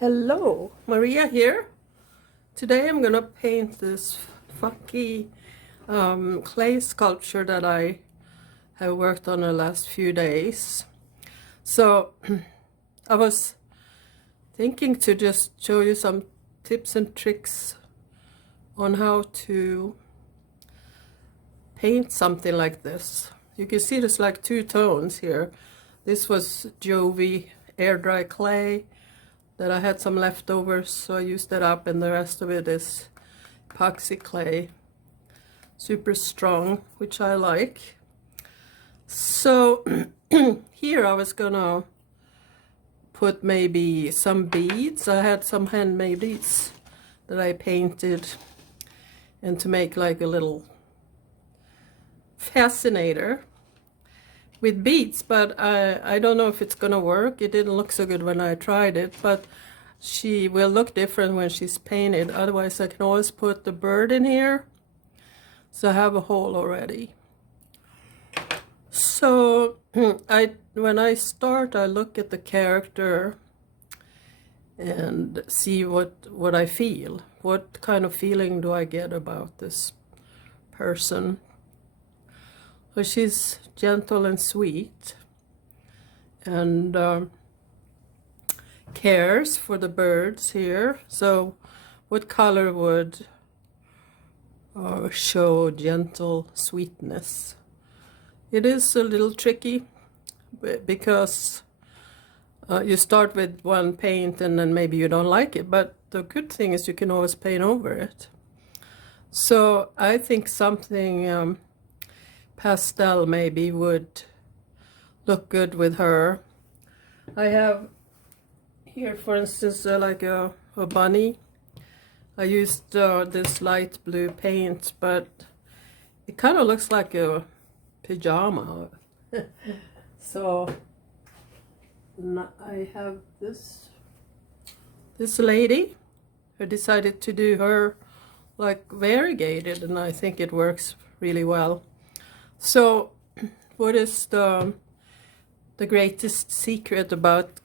Hello, Maria here. Today I'm gonna paint this funky clay sculpture that I have worked on the last few days. So I was thinking to just show you some tips and tricks on how to paint something like this. You can see there's like two tones here. This was Jovi air dry clay that I had some leftovers, so I used that up, and the rest of it is epoxy clay, super strong, which I like. So here I was gonna put maybe some beads. I had some handmade beads that I painted, and to make like a little fascinator with beads, but I don't know if it's gonna work. It didn't look so good when I tried it, but she will look different when she's painted. Otherwise I can always put the bird in here, so I have a hole already. So when I start, I look at the character and see what I feel. What kind of feeling do I get about this person? Well, she's gentle and sweet, and cares for the birds here. So what color would show gentle sweetness? It is a little tricky because you start with one paint and then maybe you don't like it, but the good thing is you can always paint over it. So I think something pastel maybe would look good with her. I have here, for instance, like a bunny. I used this light blue paint, but it kind of looks like a pajama. So I have this lady. I decided to do her like variegated, and I think it works really well. So what is the greatest secret about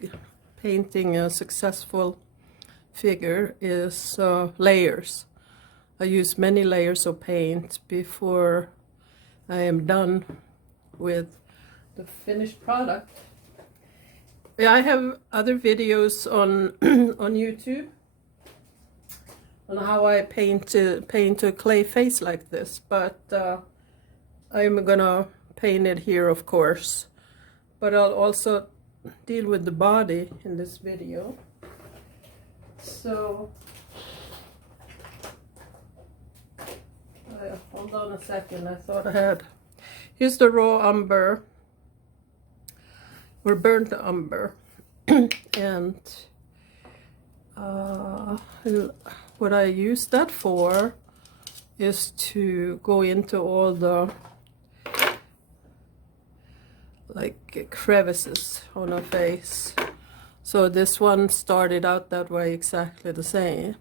painting a successful figure is layers. I use many layers of paint before I am done with the finished product. I have other videos on on YouTube on how I paint a clay face like this, but I'm gonna paint it here, of course, but I'll also deal with the body in this video. So hold on a second, I thought I had. Here's the raw umber or burnt umber. And what I use that for is to go into all the like crevices on her face. So this one started out that way, exactly the same.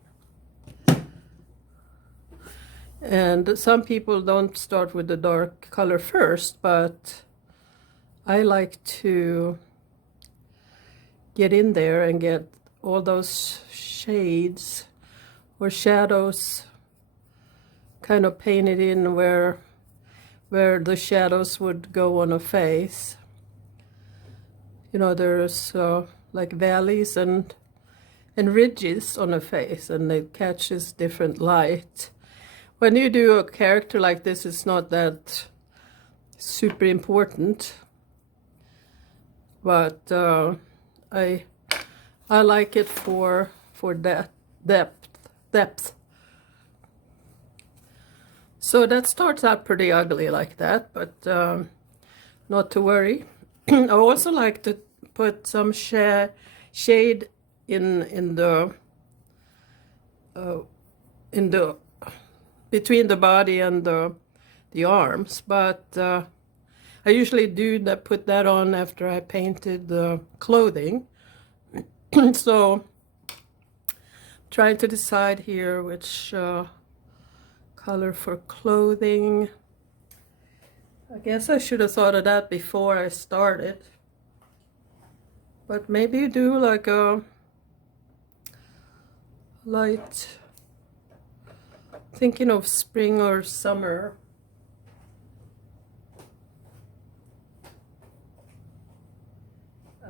And some people don't start with the dark color first, but I like to get in there and get all those shades or shadows kind of painted in where the shadows would go on a face. You know, there's like valleys and ridges on a face, and it catches different light. When you do a character like this, it's not that super important, but I like it for that depth. So that starts out pretty ugly like that, but not to worry. I also like to put some shade in the between the body and the arms, but I usually do that, put that on after I painted the clothing. So trying to decide here which color for clothing. I guess I should have thought of that before I started. But maybe do like a light, thinking of spring or summer.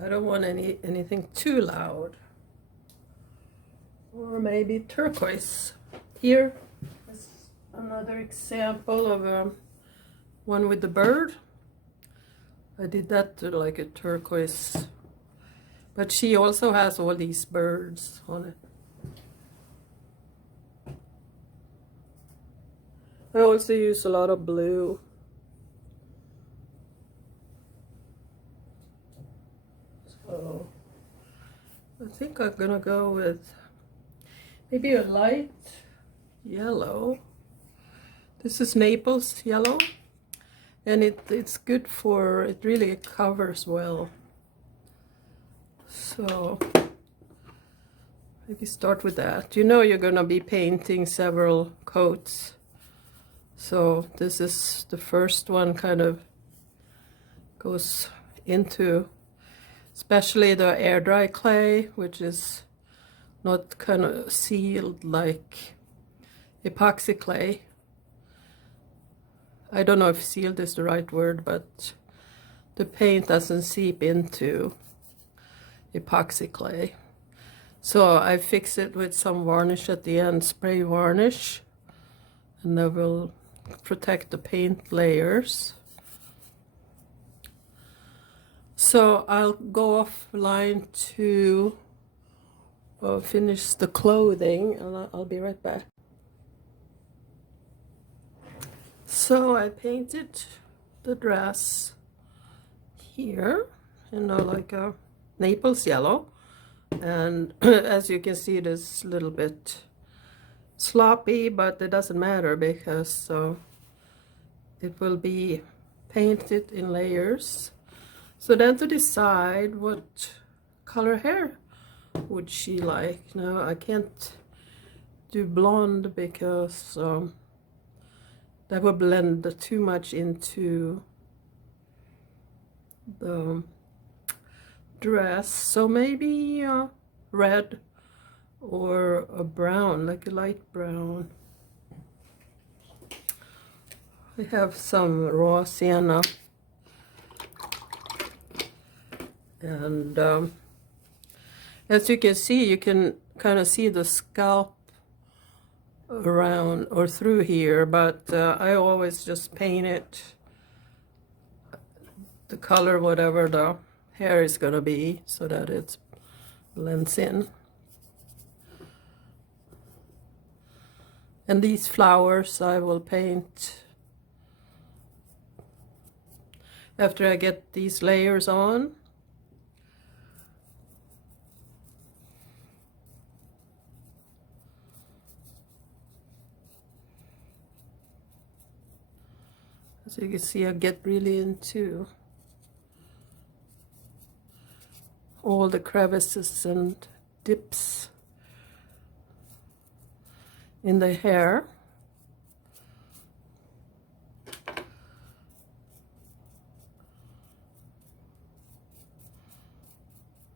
I don't want anything too loud. Or maybe turquoise. Here is another example of one with the bird. I did that to like a turquoise, but she also has all these birds on it. I also use a lot of blue. So I think I'm gonna go with maybe a light yellow. This is Naples yellow, and it's good for, it really covers well. So maybe start with that. You know you're gonna be painting several coats. So this is the first one, kind of goes into especially the air dry clay, which is not kind of sealed like epoxy clay. I don't know if sealed is the right word, but the paint doesn't seep into epoxy clay. So I fix it with some varnish at the end, spray varnish, and that will protect the paint layers. So I'll go offline to finish the clothing, and I'll be right back. So I painted the dress here in like a Naples yellow, and as you can see, it is a little bit sloppy, but it doesn't matter because it will be painted in layers. So then to decide what color hair would she like. Now I can't do blonde because that would blend too much into the dress. So maybe red or a brown, like a light brown. I have some raw sienna, and as you can see, you can kind of see the scalp around or through here, but I always just paint it the color whatever the hair is gonna be, so that it blends in. And these flowers I will paint after I get these layers on. As you can see, I get really into all the crevices and dips in the hair.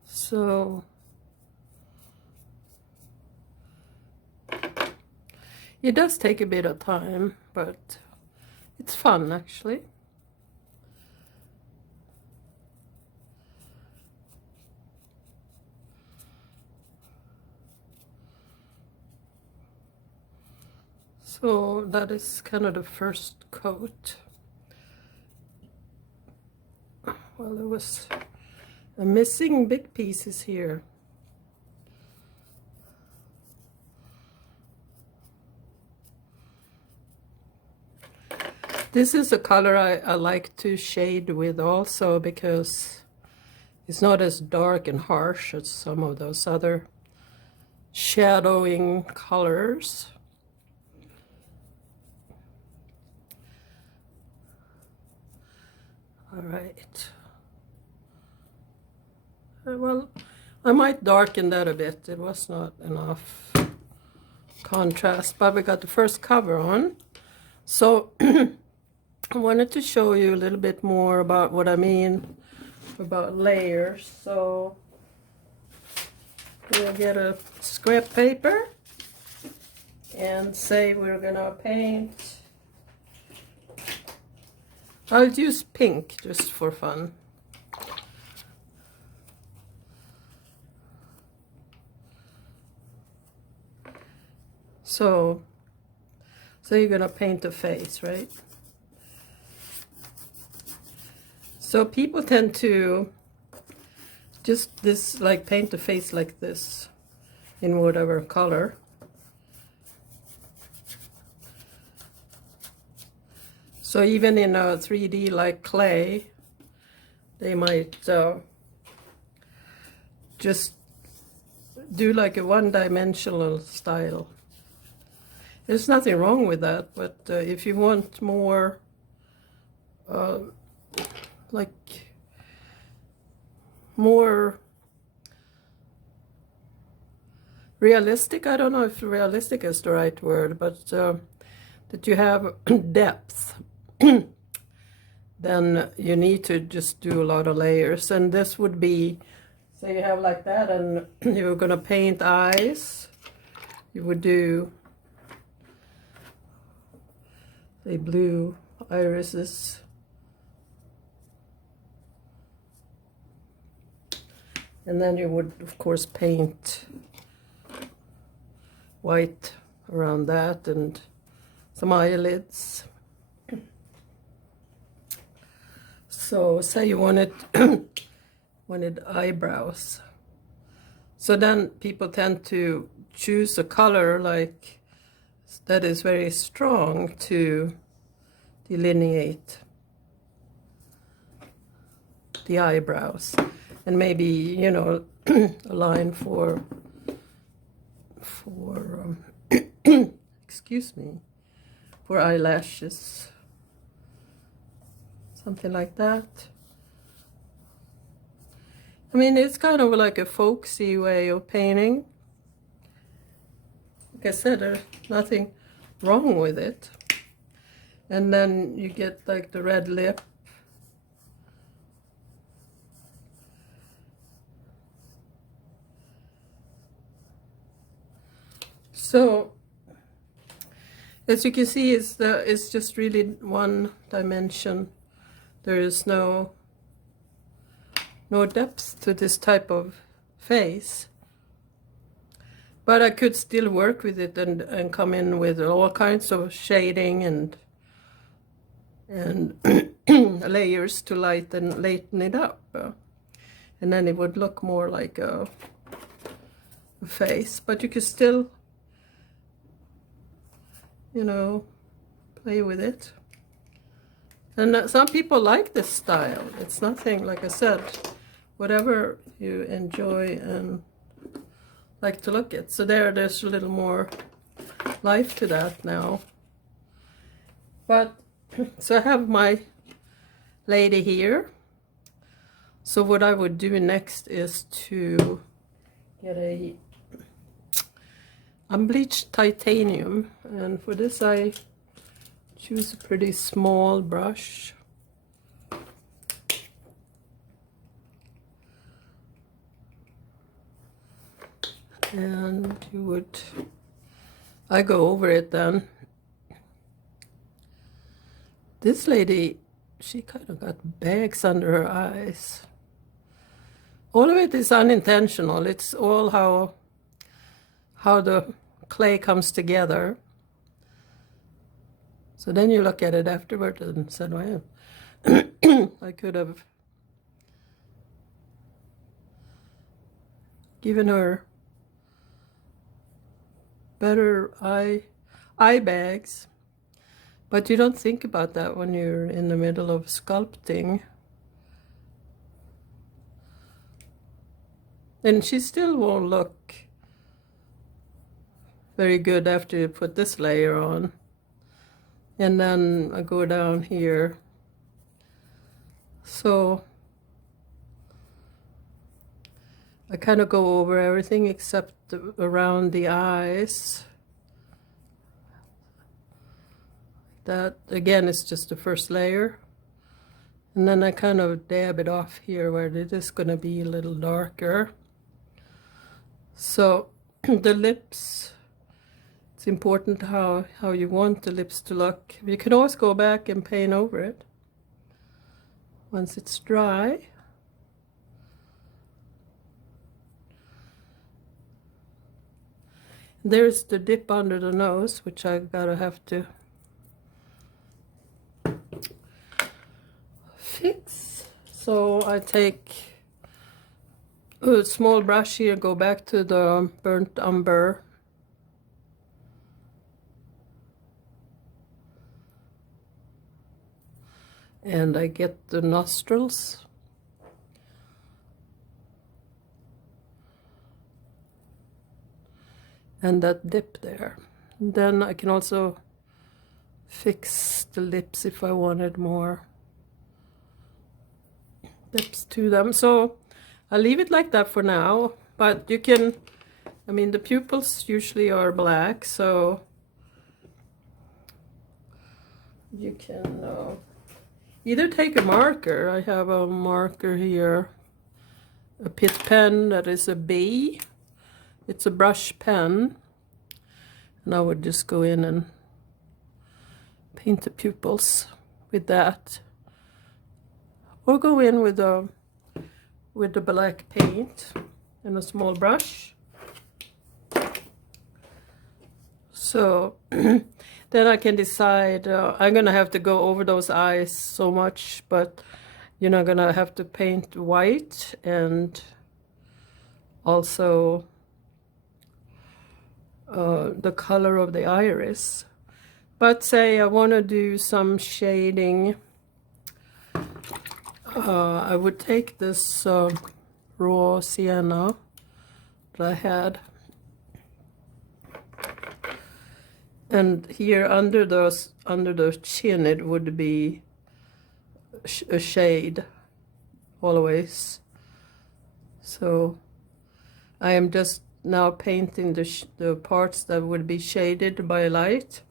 So it does take a bit of time, but it's fun actually. So that is kind of the first coat. Well, there was a missing big pieces here. This is a color I like to shade with also, because it's not as dark and harsh as some of those other shadowing colors. All right. Well, I might darken that a bit. It was not enough contrast, but we got the first cover on. So I wanted to show you a little bit more about what I mean about layers. So we'll get a scrap paper and say we're gonna paint. I'll use pink just for fun. So you're gonna paint the face, right? So people tend to just paint the face like this in whatever color. So even in a 3D like clay, they might just do like a one-dimensional style. There's nothing wrong with that, but if you want more more realistic, I don't know if realistic is the right word, but that you have depth, then you need to just do a lot of layers. And this would be, so you have like that, and you're gonna paint eyes. You would do, say, blue irises. And then you would, of course, paint white around that and some eyelids. So say you wanted eyebrows. So then people tend to choose a color like that is very strong to delineate the eyebrows. And maybe, you know, a line for excuse me, for eyelashes, something like that. I mean, it's kind of like a folksy way of painting. Like I said, there's nothing wrong with it. And then you get like the red lip. So, as you can see, it's just really one dimension. There is no depth to this type of face. But I could still work with it and come in with all kinds of shading and layers to lighten it up. And then it would look more like a face. But you could still, you know, play with it. And some people like this style. It's nothing, like I said, whatever you enjoy and like to look at. So there's a little more life to that now. But, so I have my lady here. So what I would do next is to get a unbleached titanium, and for this I choose a pretty small brush. And I go over it then. This lady, she kind of got bags under her eyes. All of it is unintentional. It's all how the clay comes together. So then you look at it afterward and said, well, I could have given her better eye bags. But you don't think about that when you're in the middle of sculpting. And she still won't look very good after you put this layer on. And then I go down here. So I kind of go over everything except around the eyes. That again is just the first layer. And then I kind of dab it off here where it is going to be a little darker. So the lips, it's It's important how you want the lips to look. You can always go back and paint over it once it's dry. There's the dip under the nose, which I have to fix. So I take a small brush here, go back to the burnt umber. And I get the nostrils. And that dip there. And then I can also fix the lips if I wanted more lips to them. So I'll leave it like that for now, but you can, I mean, the pupils usually are black, so you can either take a marker. I have a marker here, a Pitt pen that is a B. It's a brush pen, and I would just go in and paint the pupils with that, or go in with the black paint and a small brush. So then I can decide. I'm gonna have to go over those eyes so much, but you're not gonna have to paint white and also the color of the iris. But say I want to do some shading, I would take this raw sienna that I had, and here under the chin it would be a shade always. So I am just now painting the parts that would be shaded by light.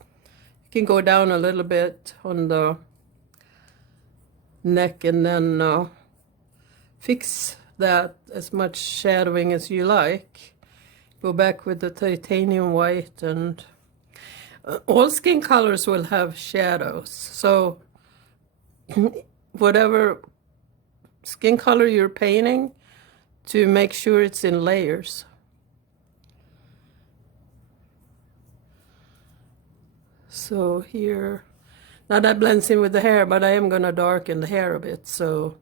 You can go down a little bit on the neck and then fix that as much shadowing as you like. Go back with the titanium white, and all skin colors will have shadows. So whatever skin color you're painting, to make sure it's in layers. So here, now that blends in with the hair, but I am gonna darken the hair a bit, so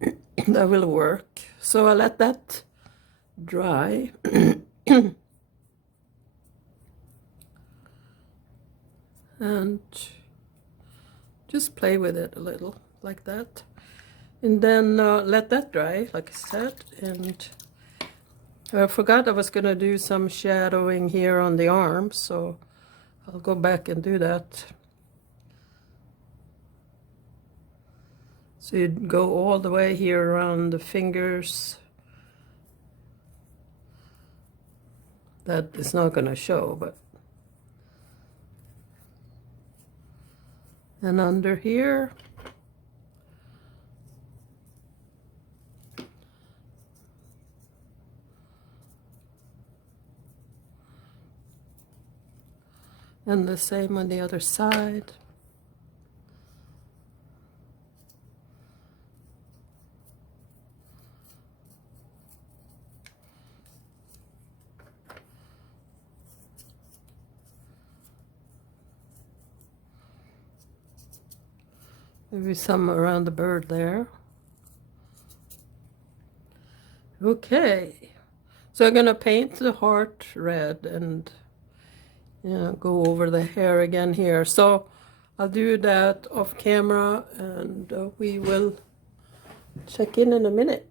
that will work. So I'll let that dry. And just play with it a little, like that. And then let that dry, like I said. And I forgot I was gonna do some shadowing here on the arms, so I'll go back and do that. So you'd go all the way here around the fingers. That is not going to show, but. And under here. And the same on the other side. Maybe some around the bird there. Okay, so I'm gonna paint the heart red and go over the hair again here. So I'll do that off camera, and we will check in a minute.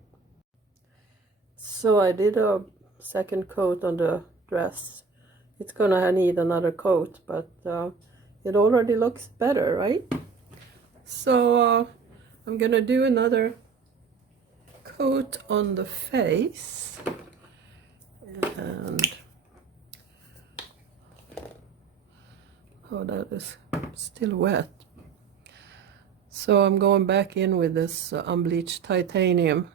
So I did a second coat on the dress. It's gonna need another coat, but it already looks better, right? So I'm gonna do another coat on the face, and oh, that is still wet. So I'm going back in with this unbleached titanium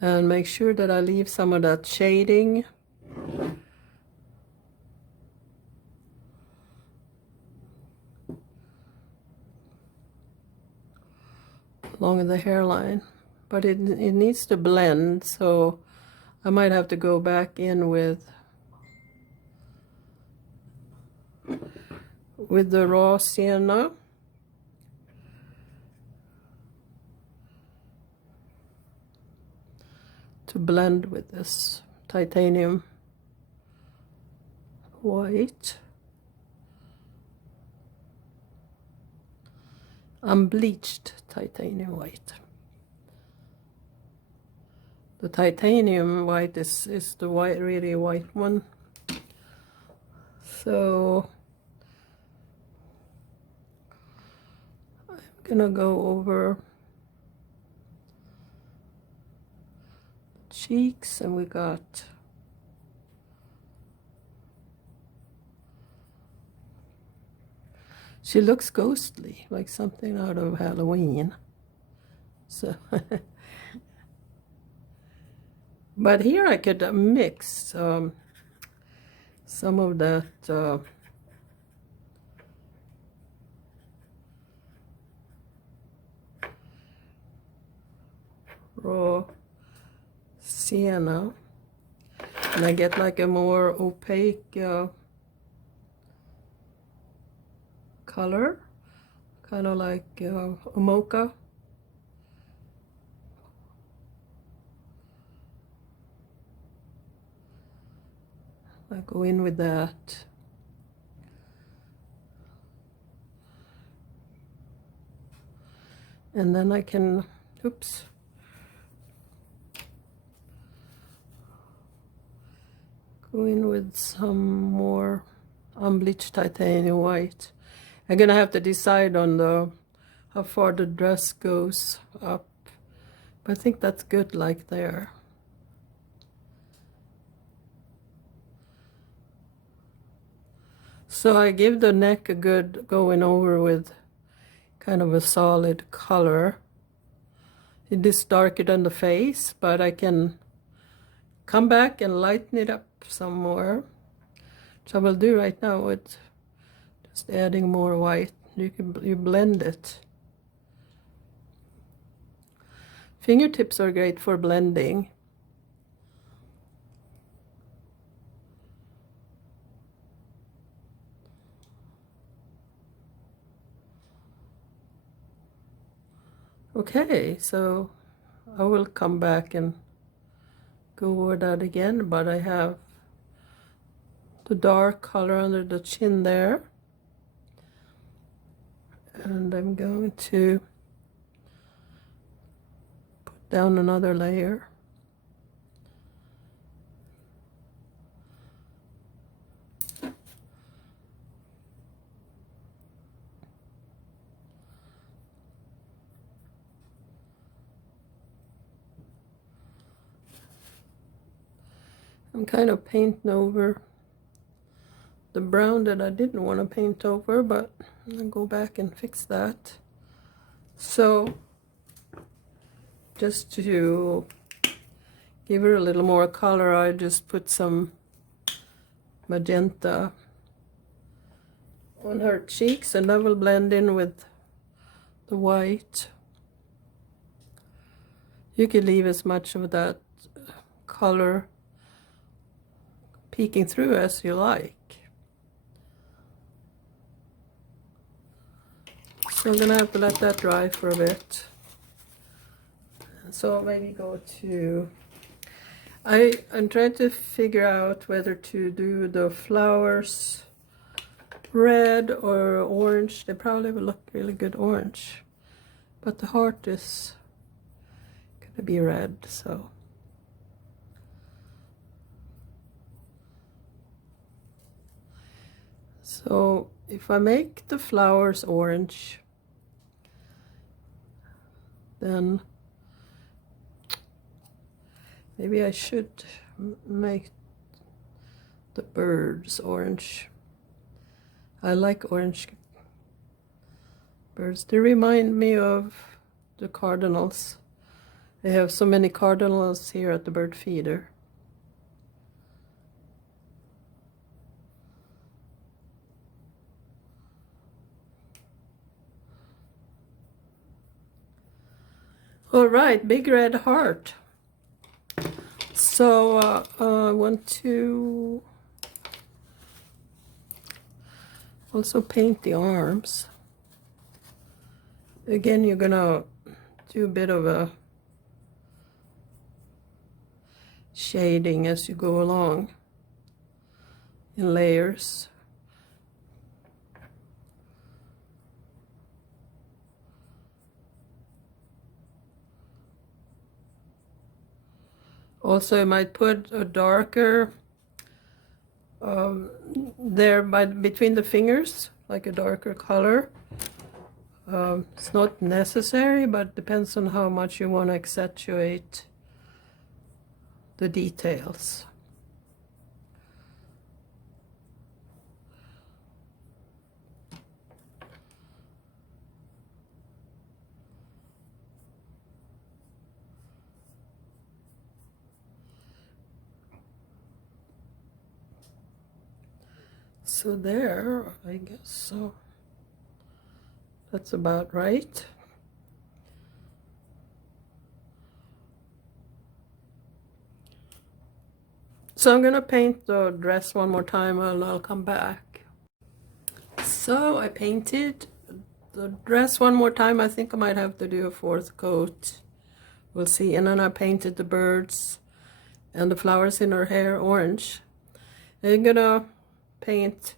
and make sure that I leave some of that shading along the hairline, but it needs to blend, so I might have to go back in with the raw sienna. To blend with this titanium white. Unbleached titanium white. The titanium white is the white, really white one. So I'm gonna go over cheeks, and we got she looks ghostly, like something out of Halloween. So but here I could mix some of that raw sienna, and I get like a more opaque color, kind of like a mocha. I go in with that. And then I can, oops, go in with some more unbleached titanium white. I'm gonna have to decide on how far the dress goes up, but I think that's good like there. So I give the neck a good going over with kind of a solid color. It is darker than the face, but I can come back and lighten it up some more, which I will do right now with just adding more white. You blend it. Fingertips are great for blending. Okay, so I will come back and go over that again, but I have the dark color under the chin there, and I'm going to put down another layer. I'm kind of painting over the brown that I didn't want to paint over, but I'll go back and fix that. So just to give her a little more color, I just put some magenta on her cheeks, and I will blend in with the white. You can leave as much of that color peeking through as you like. So I'm gonna have to let that dry for a bit. So maybe go to, I'm trying to figure out whether to do the flowers red or orange. They probably will look really good orange, but the heart is gonna be red, so. So if I make the flowers orange, then maybe I should make the birds orange. I like orange birds. They remind me of the cardinals. They have so many cardinals here at the bird feeder. All right, big red heart. So I want to also paint the arms. Again, you're gonna do a bit of a shading as you go along in layers. Also, you might put a darker there between the fingers, like a darker color. It's not necessary, but depends on how much you want to accentuate the details. So there, I guess so. That's about right. So I'm gonna paint the dress one more time and I'll come back. So I painted the dress one more time. I think I might have to do a fourth coat. We'll see. And then I painted the birds and the flowers in her hair orange. I'm gonna paint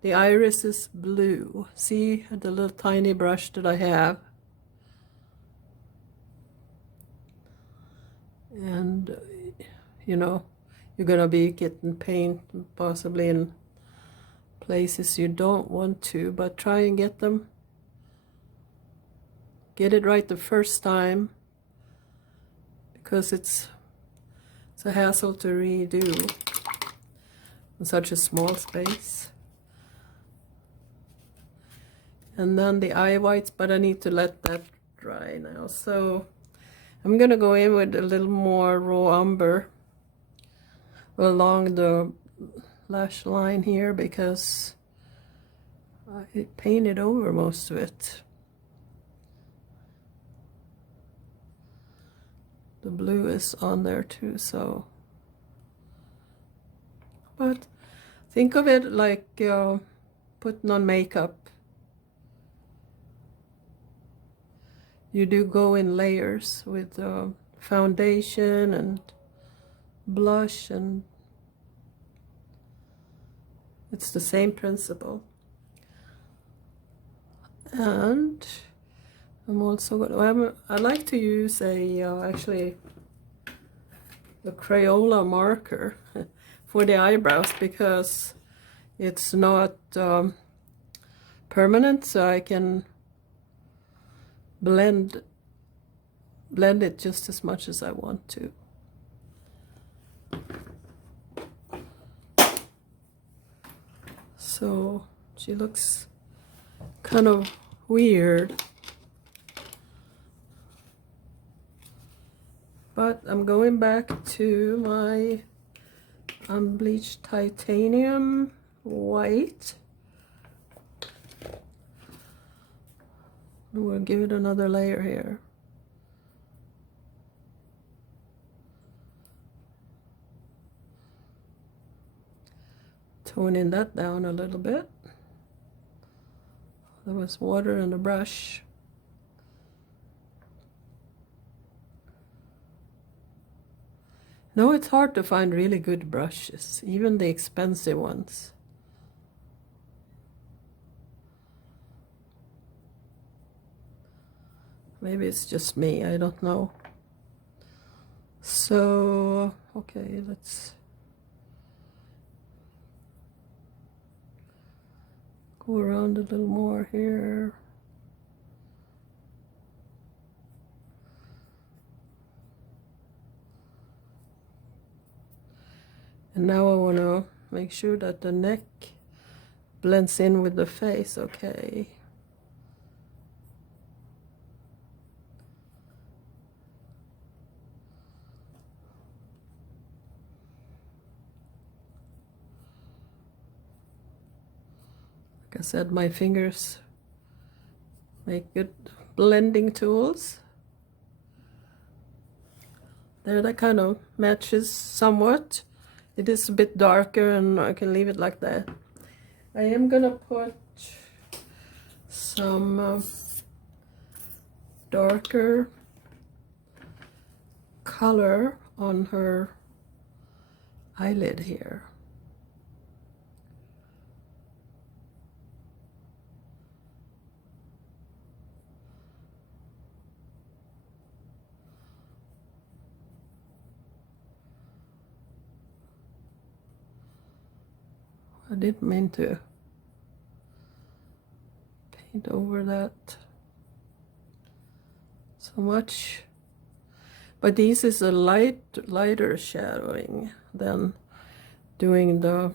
the irises blue. See the little tiny brush that I have? And you know, you're gonna be getting paint possibly in places you don't want to, but try and get it right the first time, because it's a hassle to redo in such a small space. And then the eye whites, but I need to let that dry now. So I'm gonna go in with a little more raw umber along the lash line here, because I painted over most of it. The blue is on there too, so. But think of it like putting on makeup. You do go in layers with foundation and blush, and it's the same principle. And I'm also going. I like to use actually the Crayola marker for the eyebrows, because it's not permanent, so I can blend it just as much as I want to. So she looks kind of weird, but I'm going back to my unbleached titanium white. We'll give it another layer here. Toning that down a little bit. There was water in the brush. No, it's hard to find really good brushes, even the expensive ones. Maybe it's just me, I don't know. So, okay, let's go around a little more here. And now I want to make sure that the neck blends in with the face, okay. Like I said, my fingers make good blending tools. There, that kind of matches somewhat. It is a bit darker, and I can leave it like that. I am gonna put some darker color on her eyelid here. I didn't mean to paint over that so much, but this is a lighter shadowing than doing the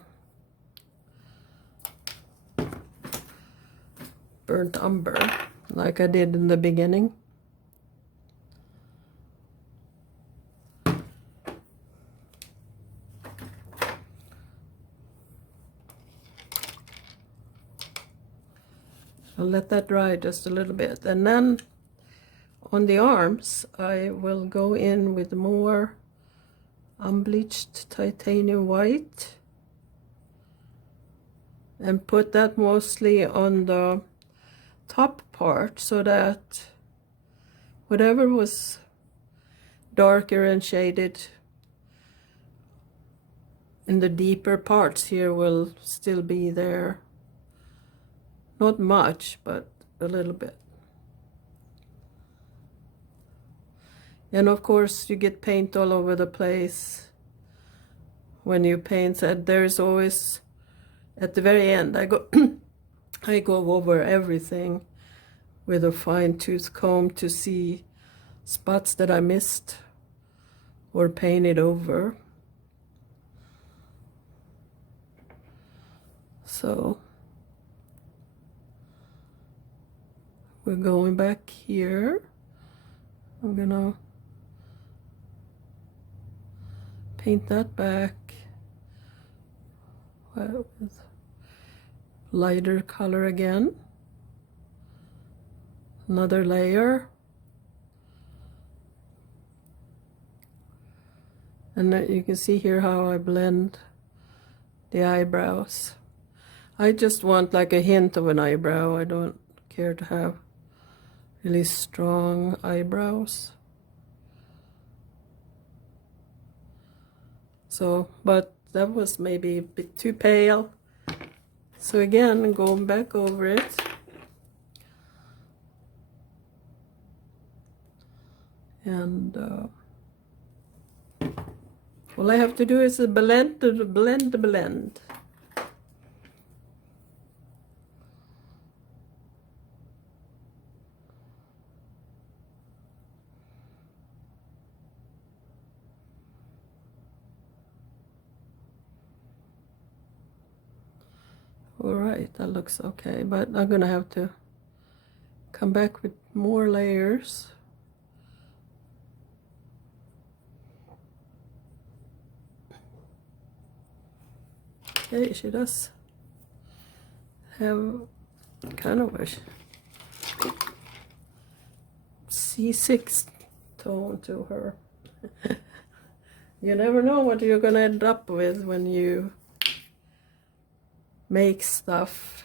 burnt umber like I did in the beginning. I'll let that dry just a little bit, and then on the arms I will go in with more unbleached titanium white and put that mostly on the top part, so that whatever was darker and shaded in the deeper parts here will still be there. Not much, but a little bit. And of course you get paint all over the place when you paint. That there's always, at the very end, I go I go over everything with a fine-tooth comb to see spots that I missed or painted over. So we're going back here. I'm gonna paint that back with lighter color again. Another layer. And you can see here how I blend the eyebrows. I just want like a hint of an eyebrow. I don't care to have really strong eyebrows. So, but that was maybe a bit too pale. So again, going back over it. And all I have to do is blend. All right, that looks okay, but I'm gonna have to come back with more layers. Okay, she does have kind of a C6 tone to her. You never know what you're gonna end up with when you make stuff.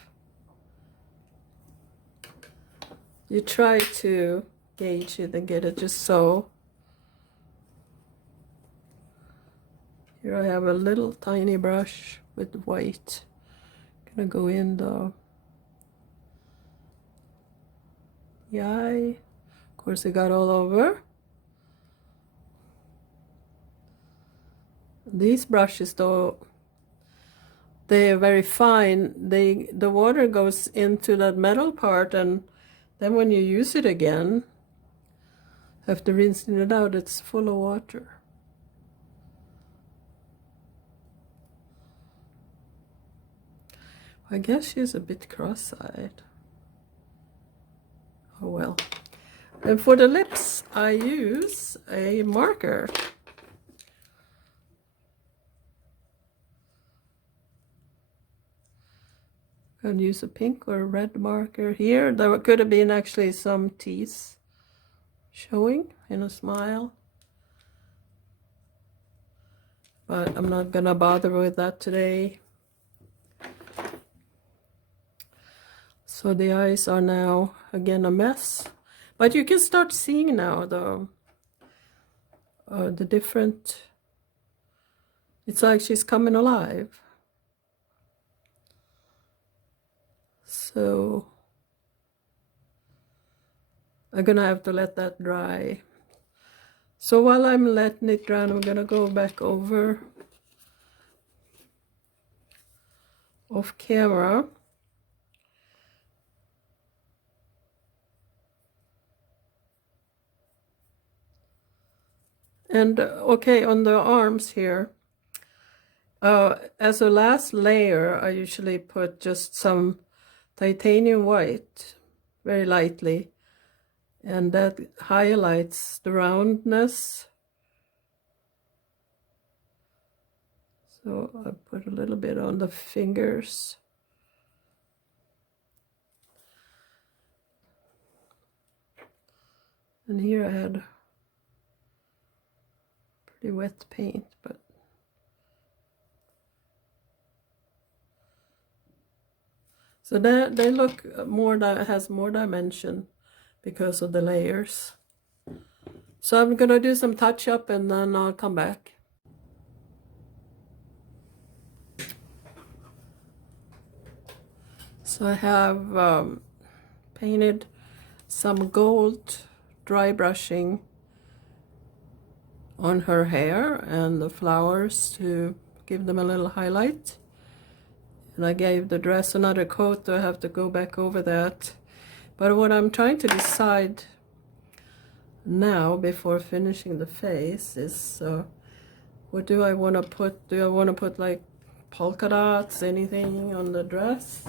You try to gauge it and get it just so. Here I have a little tiny brush with white. Gonna go in the eye. Of course, it got all over. These brushes, though, they are very fine. The water goes into that metal part, and then when you use it again, after rinsing it out, it's full of water. I guess she's a bit cross-eyed. Oh well. And for the lips, I use a marker. I'll use a pink or a red marker here. There could have been actually some teeth showing in a smile. but I'm not gonna bother with that today. So the eyes are now again a mess, but you can start seeing now the different, it's like she's coming alive. So I'm gonna have to let that dry. So while I'm letting it dry, I'm gonna go back over off camera. And okay, on the arms here, as a last layer, I usually put just some titanium white, very lightly, and that highlights the roundness. So I put a little bit on the fingers. And here I had pretty wet paint, but so they look more, has more dimension because of the layers. So I'm gonna do some touch up and then I'll come back. So I have painted some gold dry brushing on her hair and the flowers to give them a little highlight. And I gave the dress another coat, so I have to go back over that. But what I'm trying to decide now before finishing the face is what do I want to put? Do I want to put like polka dots, anything on the dress?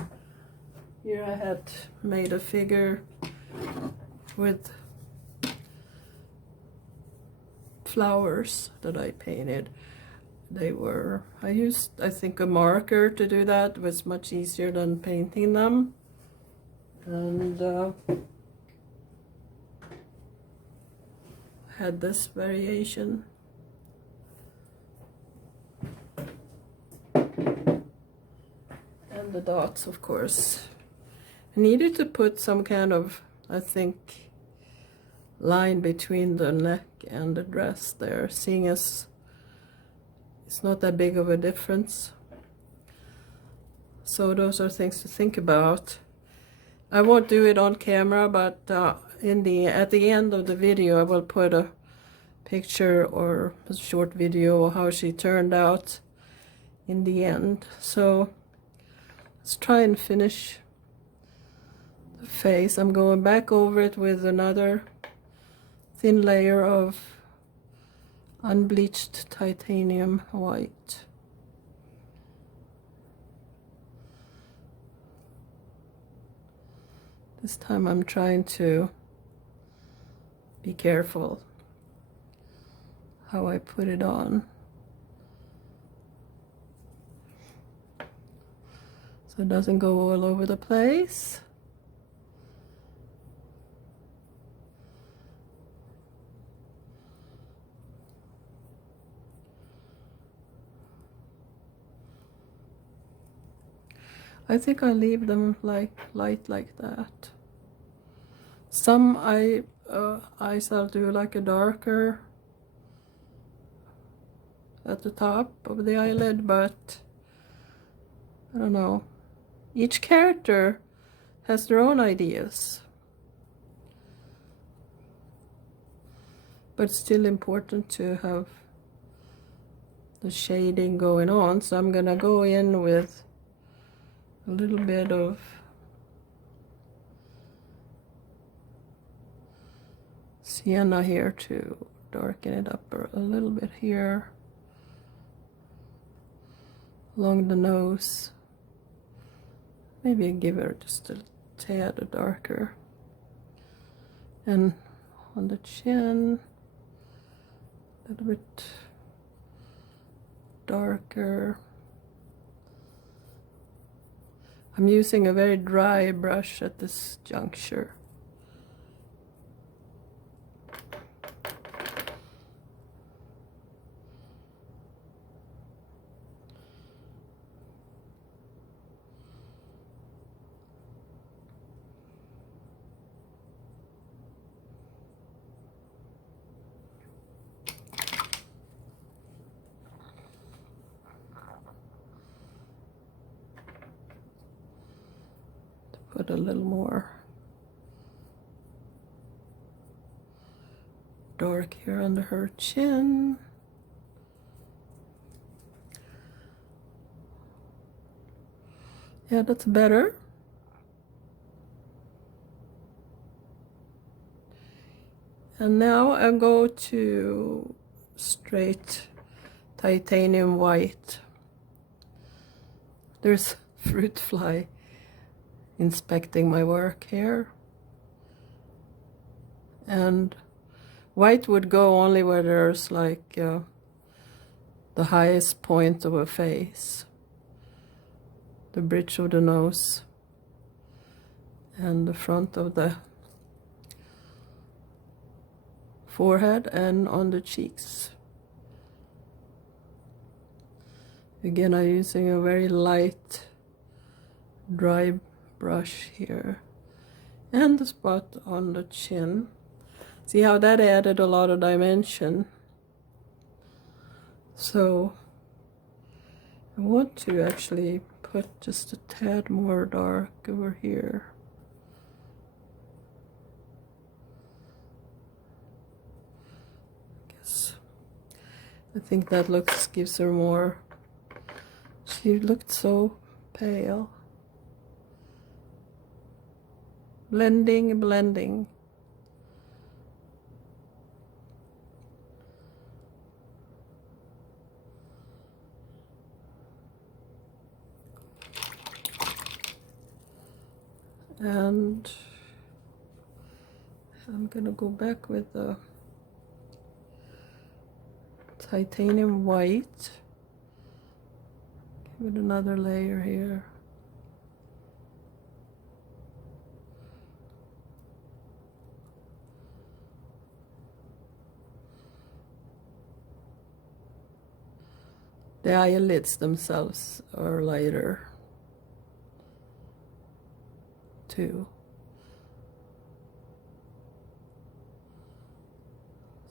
Here I had made a figure with flowers that I painted. I used, I think, a marker to do that. It was much easier than painting them. And had this variation. And the dots, of course. I needed to put some kind of, I think, line between the neck and the dress there, seeing as it's not that big of a difference. So those are things to think about. I won't do it on camera, but at the end of the video I will put a picture or a short video of how she turned out in the end. So let's try and finish the face. I'm going back over it with another thin layer of unbleached titanium white. This time I'm trying to be careful how I put it on. So it doesn't go all over the place. I think I leave them like light like that. Some eyes I'll do like a darker at the top of the eyelid, but I don't know. Each character has their own ideas. But it's still important to have the shading going on. So I'm gonna go in with a little bit of sienna here to darken it up a little bit here along the nose. Maybe give her just a tad darker. And on the chin, a little bit darker. I'm using a very dry brush at this juncture. put a little more dark here under her chin. Yeah, that's better. And now I go to straight titanium white. There's fruit fly inspecting my work here. And white would go only where there's like the highest point of a face. The bridge of the nose and the front of the forehead and on the cheeks. Again, I'm using a very light dry brush here and the spot on the chin. See how that added a lot of dimension. So I want to actually put just a tad more dark over here. I think that gives her more. She looked so pale. Blending, blending. And I'm gonna go back with the titanium white. Give it another layer here. The eyelids themselves are lighter too.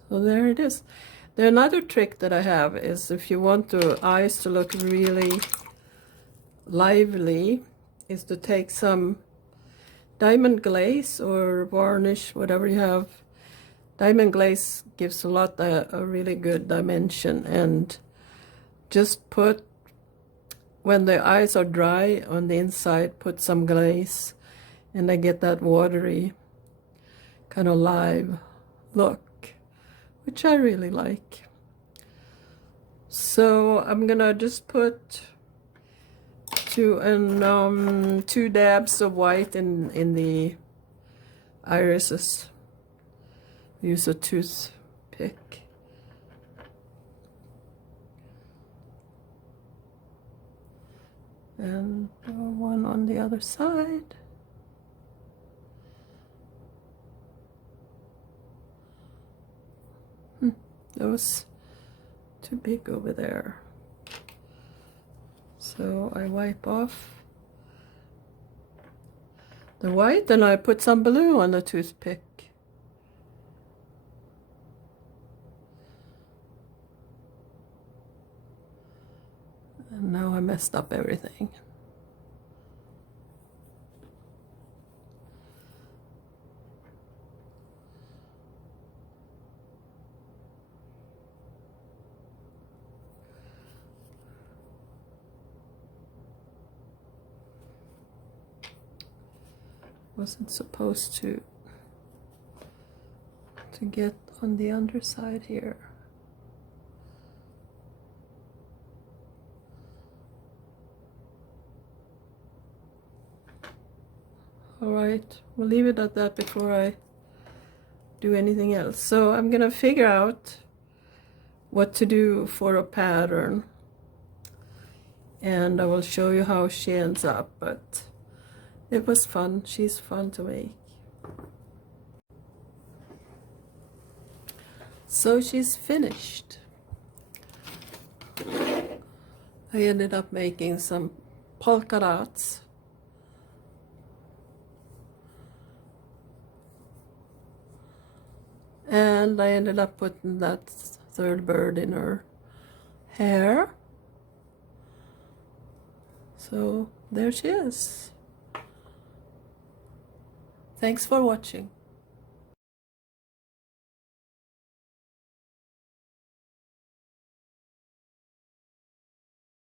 So there it is. The another trick that I have is if you want the eyes to look really lively, is to take some diamond glaze or varnish, whatever you have. Diamond glaze gives a really good dimension, and just put, when the eyes are dry on the inside, put some glaze, and I get that watery kind of live look, which I really like. So I'm gonna just put two dabs of white in the irises. Use a toothpick. And one on the other side. That was too big over there. So I wipe off the white and I put some blue on the toothpick. And now I messed up everything. Wasn't supposed to get on the underside here. All right, we'll leave it at that before I do anything else. So I'm gonna figure out what to do for a pattern, and I will show you how she ends up, but it was fun. She's fun to make. So she's finished. I ended up making some polka dots. And I ended up putting that third bird in her hair. So there she is. Thanks for watching.